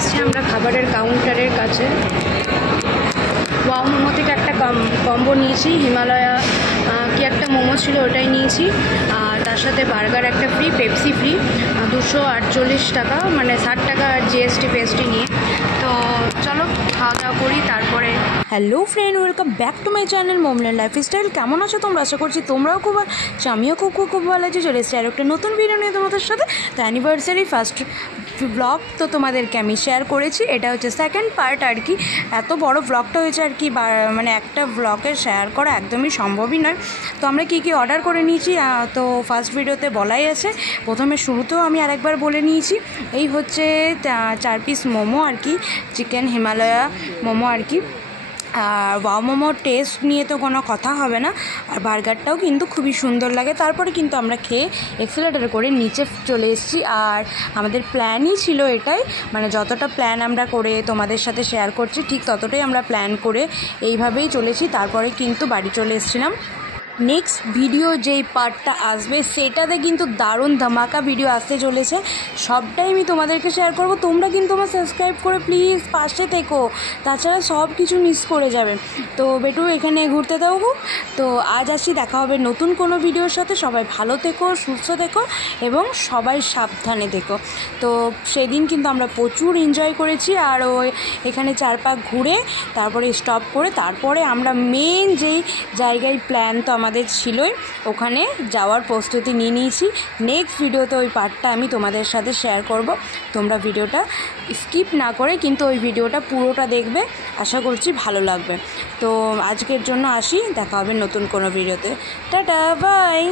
এসেছি আমরা খাবারের কাউন্টারের কাছে। ওয়াও মোমো থেকে একটা কম্বো নিয়েছি, হিমালয়া কি একটা মোমো ছিল ওটাই নিয়েছি, আর তার সাথে বার্গার একটা ফ্রি, পেপসি ফ্রি, 248 টাকা, মানে 60 টাকা আর জিএসটি ফেএসটি নিয়ে। তো চলো খাওয়া দাওয়া করি তারপরে। Hello friend, welcome back to my channel Momland lifestyle. কেমন আছো তোমরা? আশা করছি তোমরাও খুব ভালো আছো, আমিও খুব ভালো আছি। চলে এসেছি আর একটা নতুন ভিডিও নিয়ে তোমাদের সাথে। তো অ্যানিভার্সারি ফার্স্ট ব্লগ তো তোমাদেরকে আমি শেয়ার করেছি, এটা হচ্ছে সেকেন্ড পার্ট আর কি। এত বড় ব্লগটা হয়েছে আর কি, মানে একটা ব্লগে শেয়ার করা একদমই সম্ভবই নয়। তো আমরা কী কী অর্ডার করে নিয়েছি তো ফার্স্ট ভিডিওতে বলাই আছে, প্রথমে শুরুতেও আমি আরেকবার বলে নিয়েছি। এই হচ্ছে 4 পিস মোমো আর কি, চিকেন হিমালয়া মোমো আর কি। আর ওয়াও মোমোর টেস্ট নিয়ে তো কোনো কথা হবে না, আর বার্গারটাও কিন্তু খুবই সুন্দর লাগে। তারপরে কিন্তু আমরা খেয়ে এক্সেলেটার করে নিচে চলে এসেছি। আর আমাদের প্ল্যানই ছিল এটাই, মানে যতটা প্ল্যান আমরা করে তোমাদের সাথে শেয়ার করছি ঠিক ততটাই আমরা প্ল্যান করে এইভাবেই চলেছি। তারপরে কিন্তু বাড়ি চলে এসেছিলাম। নেক্সট ভিডিও যেই পার্টটা আসবে সেটাতে কিন্তু দারুণ ধামাকা ভিডিও আসতে চলেছে, সবটাই আমি তোমাদেরকে শেয়ার করব। তোমরা কিন্তু আমার সাবস্ক্রাইব করে প্লিজ পাশে থেকো, তাছাড়া সব কিছু মিস করে যাবে। তো বেটু এখানে ঘুরতে দাও। তো আজ আসি, দেখা হবে নতুন কোনো ভিডিওর সাথে। সবাই ভালো থেকো, সুস্থ থেকো এবং সবাই সাবধানে থেকো। তো সেদিন কিন্তু আমরা প্রচুর এনজয় করেছি, আর ওই এখানে 4 পাক ঘুরে তারপরে স্টপ করে তারপরে আমরা মেন যেই জায়গায় প্ল্যান তো আমাদের ছিলই, ওখানে যাওয়ার প্রস্তুতি নিয়ে নিয়েছি। নেক্সট ভিডিওতে ওই পার্টটা আমি তোমাদের সাথে শেয়ার করব। তোমরা ভিডিওটা স্কিপ না করে কিন্তু ওই ভিডিওটা পুরোটা দেখবে, আশা করছি ভালো লাগবে। তো আজকের জন্য আসি, দেখা হবে নতুন কোনো ভিডিওতে। Tata, by.